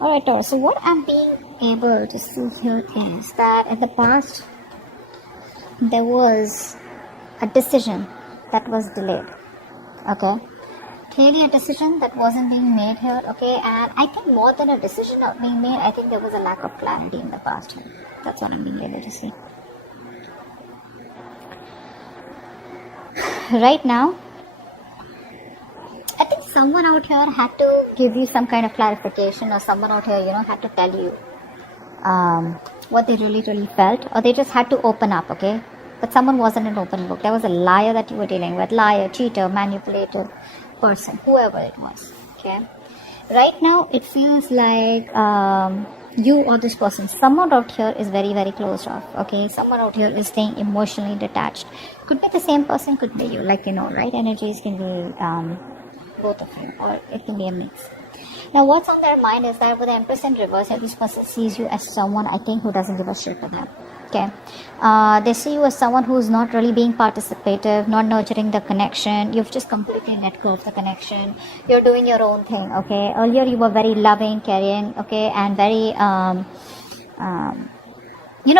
Alright, Taurus, so what I'm being able to see here is that in the past there was a decision that was delayed. Okay, clearly a decision that wasn't being made here. Okay, and I think more than a decision not being made, I think there was a lack of clarity in the past here. That's what I'm being able to see. Right now, I think someone out here had to give you some kind of clarification, or someone out here, had to tell you what they really felt, or they just had to open up, okay? But someone wasn't an open book. There was a liar that you were dealing with, liar, cheater, manipulator person, whoever it was, okay? Right now, it feels like you or this person, someone out here is very closed off, okay? Someone out here is staying emotionally detached. Could be the same person, could be you, right? Energies can be both of you, or it can be a mix. Now, what's on their mind is that with the Empress in reverse, this person sees you as someone, I think, who doesn't give a shit for them. Okay, they see you as someone who's not really being participative, not nurturing the connection. You've just completely let go of the connection. You're doing your own thing. Okay, earlier you were very loving, caring, okay, and very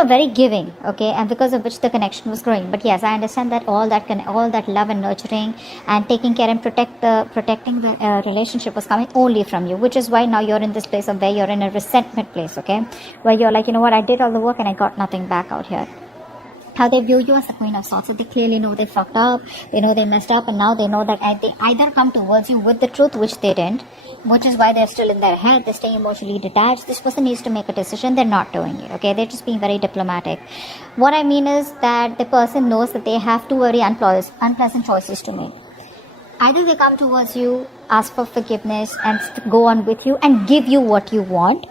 very giving, okay, and because of which the connection was growing. But yes, I understand that all that love and nurturing and taking care and protecting the relationship was coming only from you, which is why now you're in this place of where you're in a resentment place, okay, where you're like, what, I did all the work and I got nothing back out here. How they view you as the Queen of Swords. So they clearly know they fucked up, they know they messed up, and now they know that they either come towards you with the truth, which they didn't, which is why they're still in their head, they stay emotionally detached. This person needs to make a decision, they're not doing it, okay, they're just being very diplomatic. What I mean is that the person knows that they have two very unpleasant choices to make. Either they come towards you, ask for forgiveness and go on with you and give you what you want,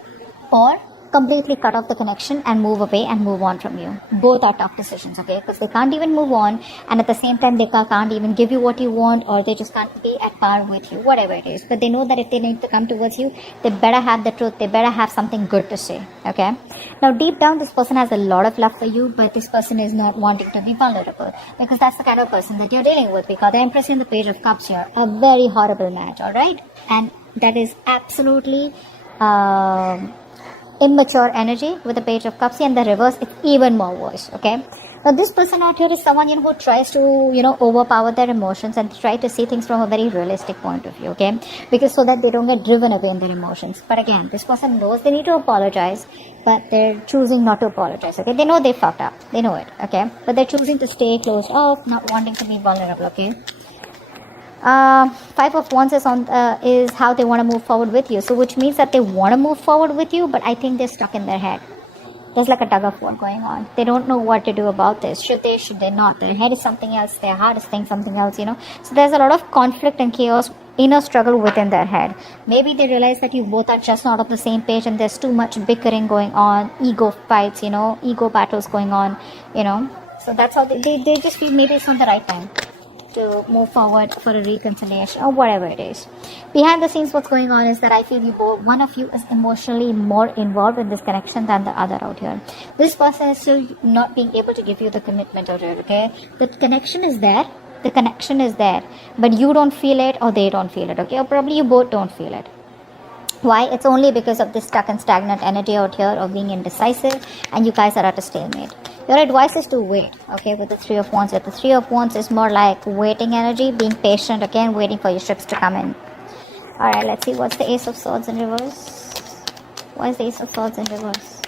or completely cut off the connection and move away and move on from you. Both are tough decisions, okay, because they can't even move on, and at the same time they can't even give you what you want, or they just can't be at par with you, whatever it is. But they know that if they need to come towards you, they better have the truth, they better have something good to say, okay. Now deep down, this person has a lot of love for you, but this person is not wanting to be vulnerable, because that's the kind of person that you're dealing with. Because the Empress and the Page of Cups here, a very horrible match, alright, and that is absolutely immature energy with the Page of Cups, and the reverse, it's even more worse, okay. Now this person out here is someone who tries to overpower their emotions and try to see things from a very realistic point of view, okay, because so that they don't get driven away in their emotions. But again, this person knows they need to apologize, but they're choosing not to apologize, okay. They know they fucked up, they know it, okay, but they're choosing to stay closed off, not wanting to be vulnerable, okay. Five of Wands is how they want to move forward with you. So which means that they want to move forward with you, but I think they're stuck in their head. There's like a tug of war going on. They don't know what to do about this. Should they not? Their head is something else, their heart is saying something else, So there's a lot of conflict and chaos, inner struggle within their head. Maybe they realize that you both are just not on the same page, and there's too much bickering going on, ego fights, ego battles going on, So that's how they just feel maybe it's not the right time to move forward for a reconciliation or whatever it is. Behind the scenes, what's going on is that I feel one of you is emotionally more involved in this connection than the other out here. This person is still not being able to give you the commitment out here, okay? The connection is there, but you don't feel it, or they don't feel it, okay? Or probably you both don't feel it. Why? It's only because of this stuck and stagnant energy out here of being indecisive, and you guys are at a stalemate. Your advice is to wait, okay, with the Three of Wands. The Three of Wands is more like waiting energy, being patient, okay, and waiting for your ships to come in. Alright, let's see what's the Ace of Swords in reverse. Why is the Ace of Swords in reverse?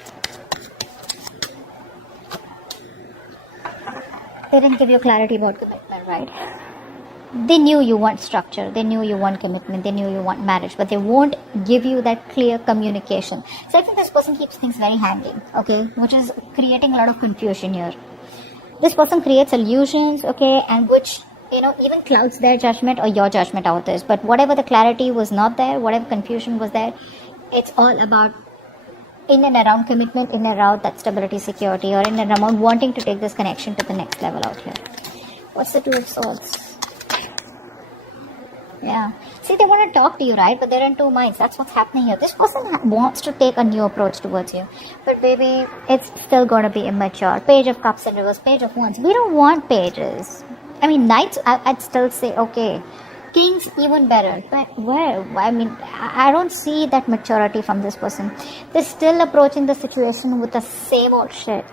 They didn't give you clarity about commitment, right? They knew you want structure, they knew you want commitment, they knew you want marriage, but they won't give you that clear communication. So I think this person keeps things very hanging, okay, which is creating a lot of confusion here. This person creates illusions, okay, and which, even clouds their judgment or your judgment out this. But whatever the clarity was not there, whatever confusion was there, it's all about in and around commitment, in and around that stability, security, or in and around wanting to take this connection to the next level out here. What's the Two of Swords? Yeah. See, they want to talk to you, right? But they're in two minds. That's what's happening here. This person wants to take a new approach towards you. But baby, it's still going to be immature. Page of Cups in reverse, Page of Wands. We don't want pages. I mean, Knights, I'd still say, okay. Kings even better. But where? I mean, I don't see that maturity from this person. They're still approaching the situation with the same old shit.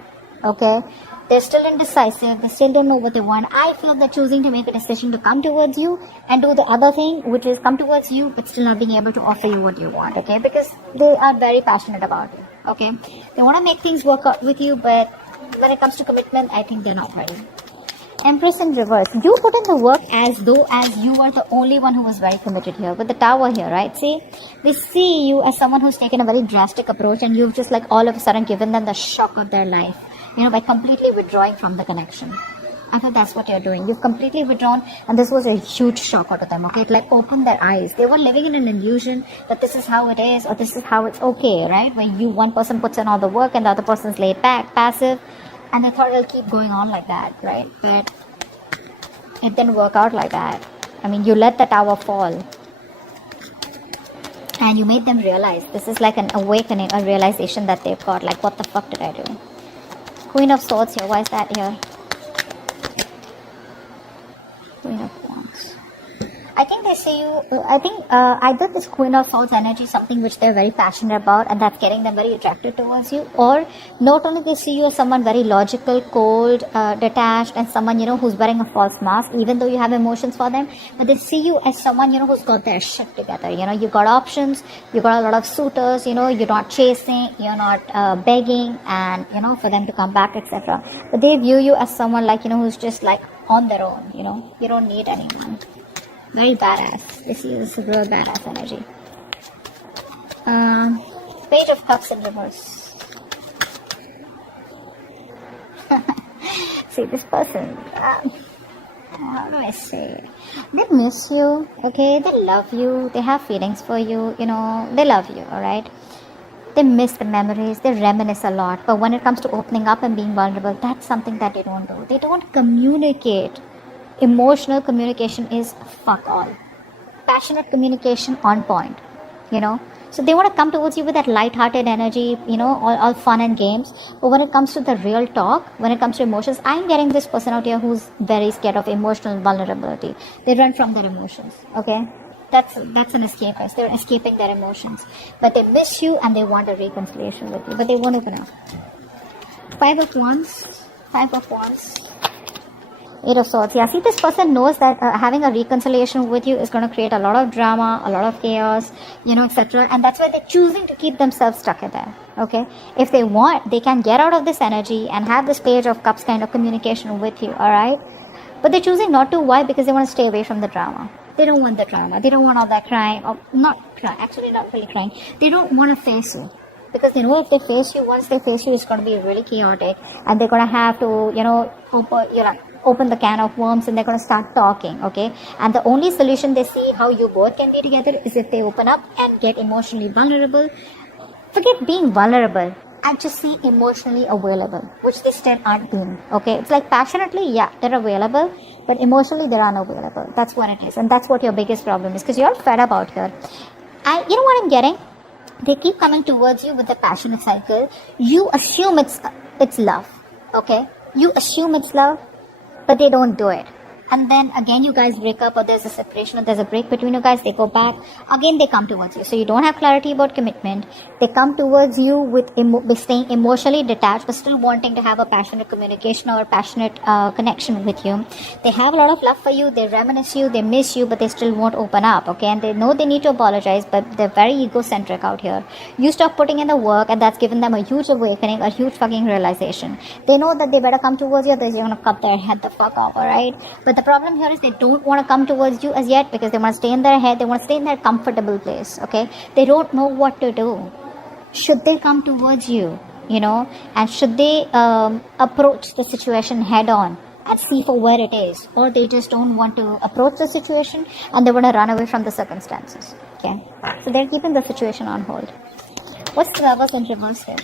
Okay? They're still indecisive. They still don't know what they want. I feel they're choosing to make a decision to come towards you and do the other thing, which is come towards you, but still not being able to offer you what you want. Okay? Because they are very passionate about it. Okay? They want to make things work out with you, but when it comes to commitment, I think they're not ready. Empress in reverse. You put in the work as though as you are the only one who was very committed here. With the Tower here, right? See? They see you as someone who's taken a very drastic approach, and you've just like all of a sudden given them the shock of their life. By completely withdrawing from the connection. I thought that's what you're doing. You've completely withdrawn, and this was a huge shock out of them. Okay? It like opened their eyes. They were living in an illusion that this is how it is, or this is how it's okay, right? Where one person puts in all the work and the other person's laid back, passive. And I thought it'll keep going on like that, right? But it didn't work out like that. I mean, you let the Tower fall. And you made them realize. This is like an awakening, a realization that they've got. Like, what the fuck did I do? Queen of Swords here. Why is that here? Queen of Wands. I think they see you, either this Queen of Swords energy is something which they're very passionate about and that's getting them very attracted towards you, or not only they see you as someone very logical, cold, detached, and someone, who's wearing a false mask, even though you have emotions for them, but they see you as someone, who's got their shit together. You got options, you got a lot of suitors, you're not chasing, you're not begging, and, for them to come back, etc. But they view you as someone like, who's just like on their own, you don't need anyone. Very badass. This is a real badass energy. Page of Cups in reverse. See, this person, how do I say it? They miss you, okay? They love you. They have feelings for you, they love you, alright? They miss the memories. They reminisce a lot. But when it comes to opening up and being vulnerable, that's something that they don't do. They don't communicate. Emotional communication is fuck all. Passionate communication on point, So they want to come towards you with that light-hearted energy, all fun and games. But when it comes to the real talk, when it comes to emotions, I'm getting this person out here who's very scared of emotional vulnerability. They run from their emotions, okay? That's an escapist. They're escaping their emotions. But they miss you and they want a reconciliation with you. But they won't open up. Five of Wands. Eight of Swords. Yeah, see, this person knows that having a reconciliation with you is going to create a lot of drama, a lot of chaos, etc. And that's why they're choosing to keep themselves stuck in there. Okay? If they want, they can get out of this energy and have this Page of Cups kind of communication with you. Alright? But they're choosing not to. Why? Because they want to stay away from the drama. They don't want the drama. They don't want all that crying. Or not crying. Actually, not really crying. They don't want to face you. Because they know if they face you, once they face you, it's going to be really chaotic. And they're going to have to, open the can of worms and they're going to start talking, okay? And the only solution they see how you both can be together is if they open up and get emotionally vulnerable. Forget being vulnerable. I just see emotionally available, which they still aren't being, okay? It's like passionately, yeah, they're available, but emotionally they're unavailable. That's what it is. And that's what your biggest problem is, because you're fed up out here. And you know what I'm getting? They keep coming towards you with the passionate cycle. You assume it's love, okay? You assume it's love, but they don't do it. And then again you guys break up, or there's a separation, or there's a break between you guys, they go back, again they come towards you. So you don't have clarity about commitment. They come towards you with staying emotionally detached, but still wanting to have a passionate communication or a passionate connection with you. They have a lot of love for you, they reminisce you, they miss you, but they still won't open up, okay? And they know they need to apologize, but they're very egocentric out here. You stop putting in the work, and that's given them a huge awakening, a huge fucking realization. They know that they better come towards you, or they're going to cut their head the fuck off, alright? But the problem here is they don't want to come towards you as yet, because they want to stay in their head, they want to stay in their comfortable place, okay? They don't know what to do. Should they come towards you, and should they approach the situation head on and see for where it is, or they just don't want to approach the situation and they want to run away from the circumstances, okay? So they're keeping the situation on hold. What's the Lovers in reverse here?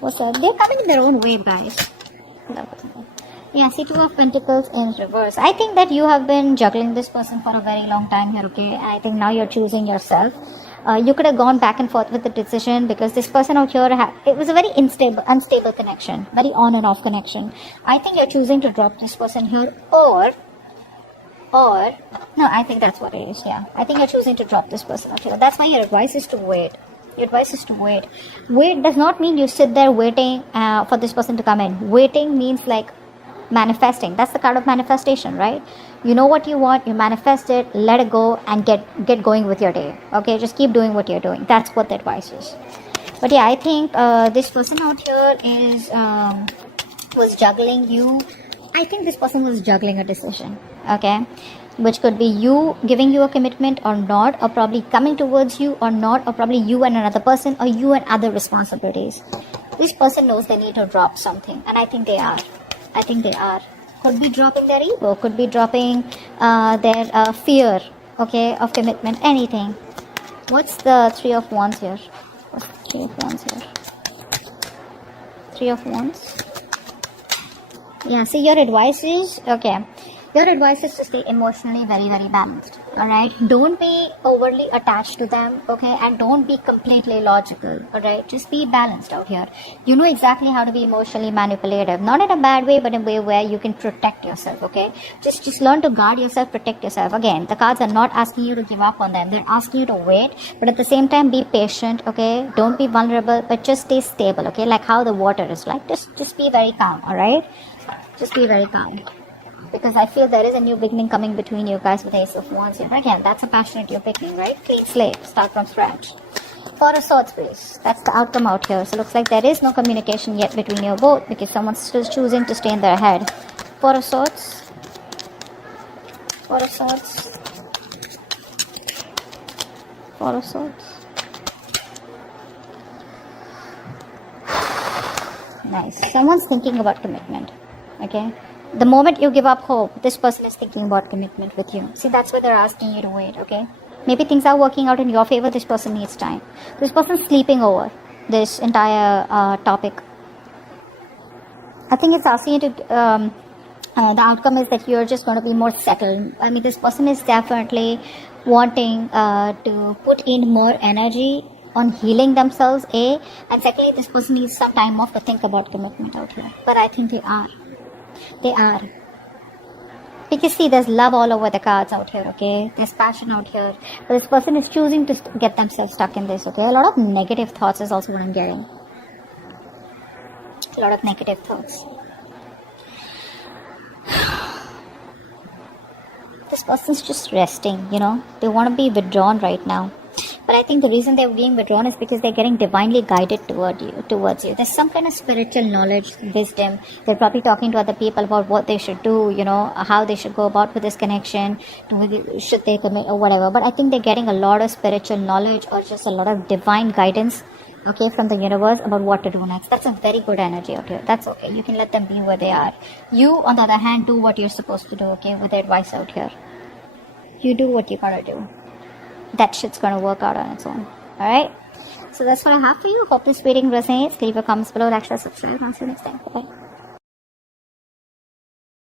What's up? They're coming in their own wave, guys. Yeah, see, Two of Pentacles in reverse. I think that you have been juggling this person for a very long time here, okay? I think now you're choosing yourself. You could have gone back and forth with the decision, because this person out here, it was a very unstable connection, very on and off connection. I think you're choosing to drop this person here, or Or, no, I think that's what it is, yeah. I think you're choosing to drop this person out here. That's why your advice is to wait. Your advice is to wait. Wait does not mean you sit there waiting for this person to come in. Waiting means like manifesting. That's the card of manifestation, right? You know what you want, you manifest it, let it go, and get going with your day. Okay, just keep doing what you're doing. That's what the advice is. But yeah, I think this person out here is was juggling you. I think this person was juggling a decision, okay, which could be you giving you a commitment or not, or probably coming towards you or not, or probably you and another person, or you and other responsibilities. This person knows they need to drop something, and I think they are. I think they are. Could be dropping their ego, could be dropping their fear, okay, of commitment, anything. What's the Three of Wands here? What's the Three of Wands here? Three of Wands. Yeah, see, your advice is, okay, your advice is to stay emotionally very, very balanced. Alright, don't be overly attached to them, okay, and don't be completely logical. Alright, just be balanced out here. You know exactly how to be emotionally manipulative, not in a bad way, but in a way where you can protect yourself, okay. Just learn to guard yourself, protect yourself. Again, the cards are not asking you to give up on them, they're asking you to wait, but at the same time be patient, okay. Don't be vulnerable, but just stay stable, okay, like how the water is like. Just be very calm. Alright, just be very calm, because I feel there is a new beginning coming between you guys with Ace of Wands here. Again, that's a passionate you're picking, right? Clean slate, start from scratch. Four of Swords, please. That's the outcome out here. So looks like there is no communication yet between you both, because someone's still choosing to stay in their head. Four of Swords. Four of Swords. Four of Swords. Nice. Someone's thinking about commitment, okay? The moment you give up hope, this person is thinking about commitment with you. See, that's why they're asking you to wait, okay? Maybe things are working out in your favor, this person needs time. This person's sleeping over this entire topic. I think it's asking you to, the outcome is that you're just going to be more settled. I mean, this person is definitely wanting to put in more energy on healing themselves, A, and secondly, this person needs some time off to think about commitment out here. But I think they are. They are. Because see, there's love all over the cards out here, okay? There's passion out here. But this person is choosing to get themselves stuck in this, okay? A lot of negative thoughts is also what I'm getting. A lot of negative thoughts. This person's just resting, you know? They want to be withdrawn right now. But I think the reason they're being withdrawn is because they're getting divinely guided towards you. There's some kind of spiritual knowledge, wisdom. They're probably talking to other people about what they should do, you know, how they should go about with this connection, should they commit or whatever. But I think they're getting a lot of spiritual knowledge or just a lot of divine guidance, okay, from the universe about what to do next. That's a very good energy out here. That's okay. You can let them be where they are. You, on the other hand, do what you're supposed to do, okay, with the advice out here. You do what you gotta do. That shit's gonna work out on its own. Alright? So that's what I have for you. Hope this reading resonates. Leave your comments below, like, share, subscribe, and I'll see you next time. Bye.